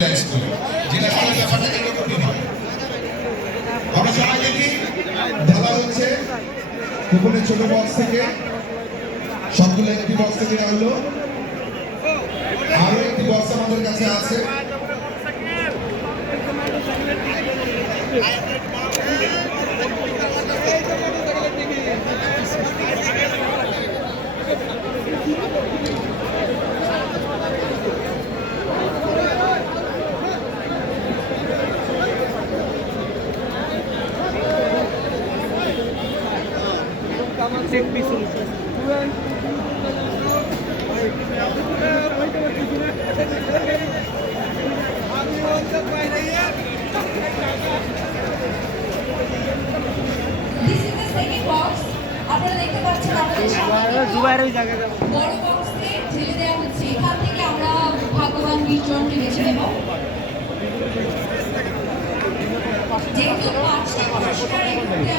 আমরা সবাই দেখি ঢালা হচ্ছে কুকুরের ছোট বক্স থেকে, সবগুলো একটি বক্স থেকে আনলো। আরো একটি বক্স আমাদের কাছে আছে। আপনারা দেখতে পাচ্ছেন বড় বক্সে ঢেলে দেওয়া হচ্ছে। এখান থেকে আমরা ভাগ্যবান 20 জনকে বেছে নেব। যেহেতু পাঁচটি পুরস্কারে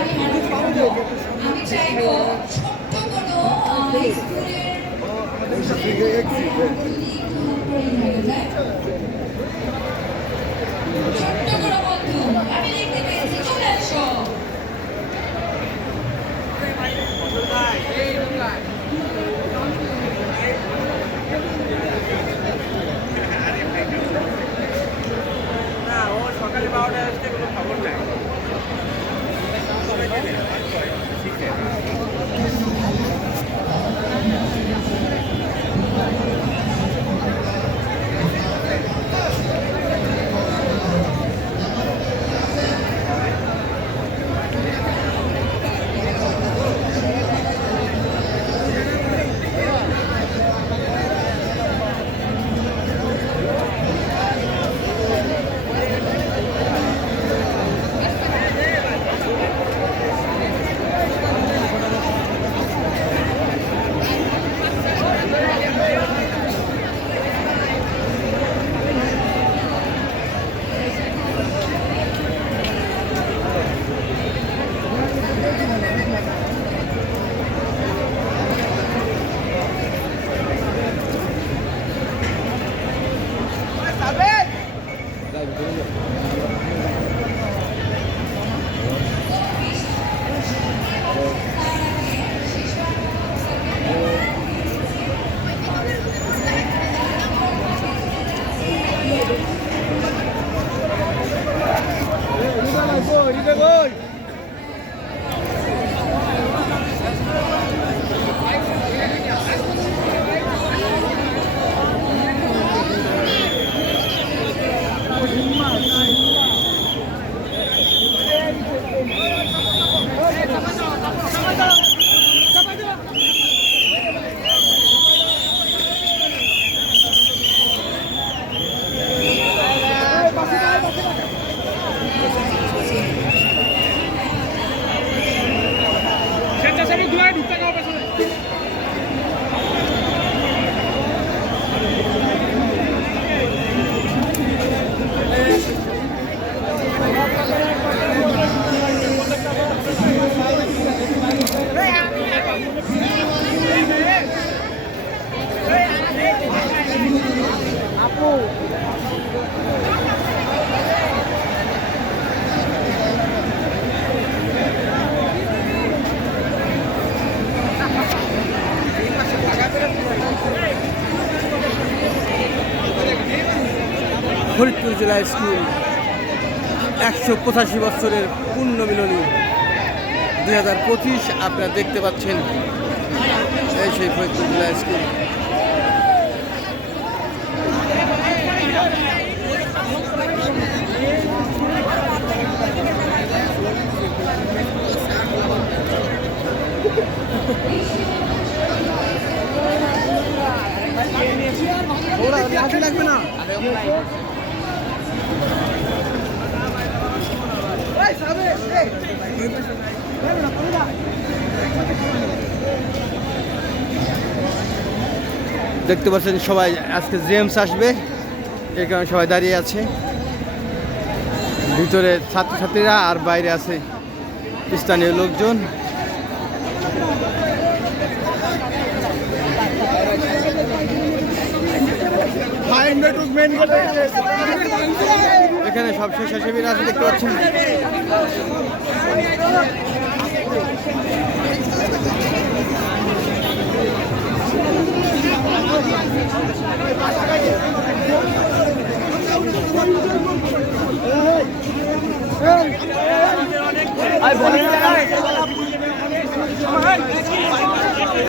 আমি হ্যান্ড করবো, আমি চাইবো ছোট্ট কোনো স্কুলের ছোট্ট কোনো বন্ধু আমি দেখতে পেয়েছি, চলে আসো। সকালে 12টায় আসতে কোনো খবর নাই। ফরিদপুর জেলা স্কুল 185 বছরের পুণ্যমিলনী 2025 আপনারা দেখতে পাচ্ছেন। এই সেই ফরিদপুর জেলা স্কুল। লাগবে না দেখতে পাচ্ছেন সবাই আজকে জেমস আসবে, এই কারণে সবাই দাঁড়িয়ে আছে। ভিতরে ছাত্রছাত্রীরা আর বাইরে আছে স্থানীয় লোকজন। এখানে সব স্বেচ্ছাসেবীরা আছে দেখতে পাচ্ছেন। I